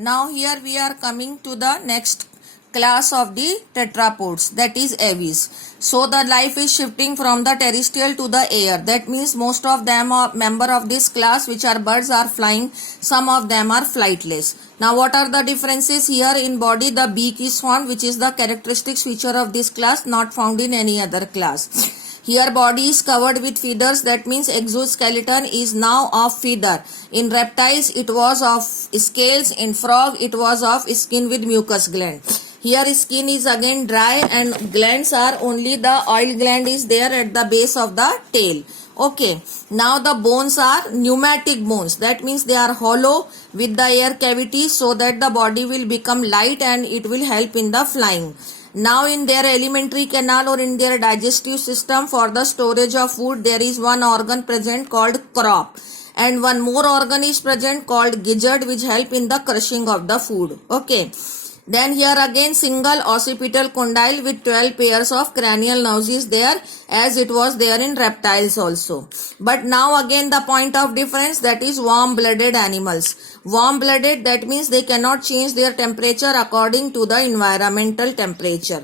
Now here we are coming to the next class of the tetrapods, that is aves. So the life is shifting from the terrestrial to the air. That means most of them are member of this class, which are birds, are flying. Some of them are flightless. Now what are the differences? Here in body the beak is found, which is the characteristic feature of this class, not found in any other class. Here body is covered with feathers, that means exoskeleton is now of feather. In reptiles it was of scales, in frog it was of skin with mucus gland. Here skin is again dry and glands are only the oil gland is there at the base of the tail. Okay, now the bones are pneumatic bones, that means they are hollow with the air cavity so that the body will become light and it will help in the flying. Now in their alimentary canal or in their digestive system for the storage of food, there is one organ present called crop, and one more organ is present called gizzard, which help in the crushing of the food. Okay. Then here again single occipital condyle with 12 pairs of cranial nerves is there, as it was there in reptiles also. But now again the point of difference, that is warm-blooded animals. Warm-blooded, that means they cannot change their temperature according to the environmental temperature.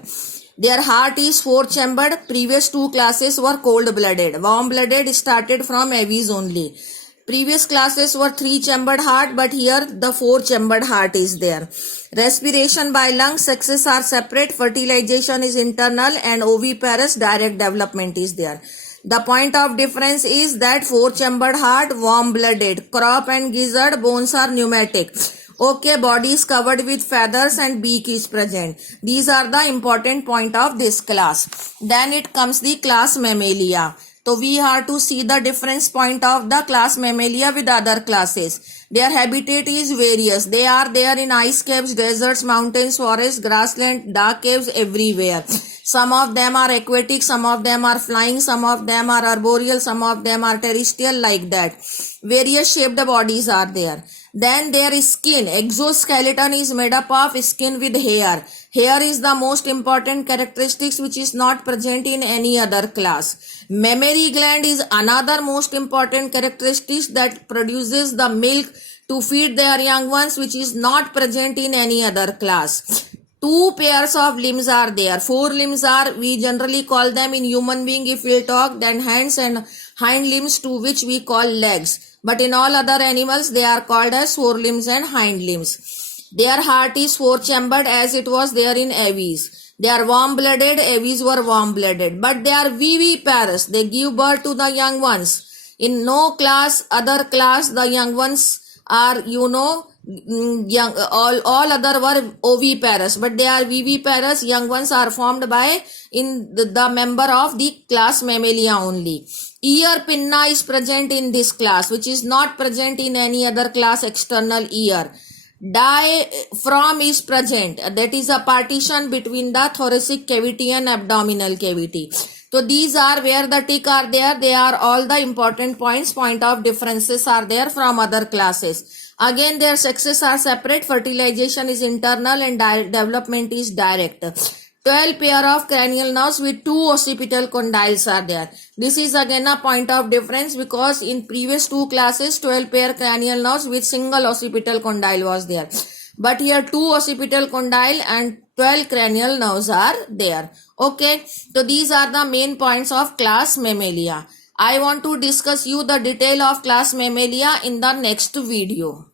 Their heart is four-chambered. Previous two classes were cold-blooded. Warm-blooded started from aves only. Previous classes were three-chambered heart, but here the four-chambered heart is there. Respiration by lungs, sexes are separate, fertilization is internal, and oviparous direct development is there. The point of difference is that four-chambered heart, warm-blooded, crop and gizzard, bones are pneumatic. Okay, body is covered with feathers and beak is present. These are the important point of this class. Then it comes the class Mammalia. So we have to see the difference point of the class Mammalia with other classes. Their habitat is various. They are there in ice caves, deserts, mountains, forests, grassland, dark caves, everywhere. Some of them are aquatic, some of them are flying, some of them are arboreal, some of them are terrestrial, like that. Various shaped bodies are there. Then their skin, exoskeleton is made up of skin with hair. Hair is the most important characteristics which is not present in any other class. Mammary gland is another most important characteristic that produces the milk to feed their young ones, which is not present in any other class. Two pairs of limbs are there. Four limbs are, we generally call them in human being if we'll talk, then hands and hind limbs, to which we call legs. But in all other animals they are called as forelimbs and hind limbs. Their heart is four-chambered as it was there in aves. They are warm-blooded, aves were warm-blooded. But they are viviparous, they give birth to the young ones. In no class, other class, the young ones are, young, all other were oviparous, but they are viviparous. Young ones are formed by the member of the class Mammalia only. Ear pinna is present in this class, which is not present in any other class, external ear. Diaphragm is present, that is a partition between the thoracic cavity and abdominal cavity. So these are where the tick are there. They are all the important points. Point of differences are there from other classes. Again their sexes are separate, fertilization is internal and development is direct. 12 pair of cranial nerves with two occipital condyles are there. This is again a point of difference because in previous two classes 12 pair cranial nerves with single occipital condyle was there. But here two occipital condyle and 12 cranial nerves are there. Okay, so these are the main points of class Mammalia. I want to discuss you the detail of class Mammalia in the next video.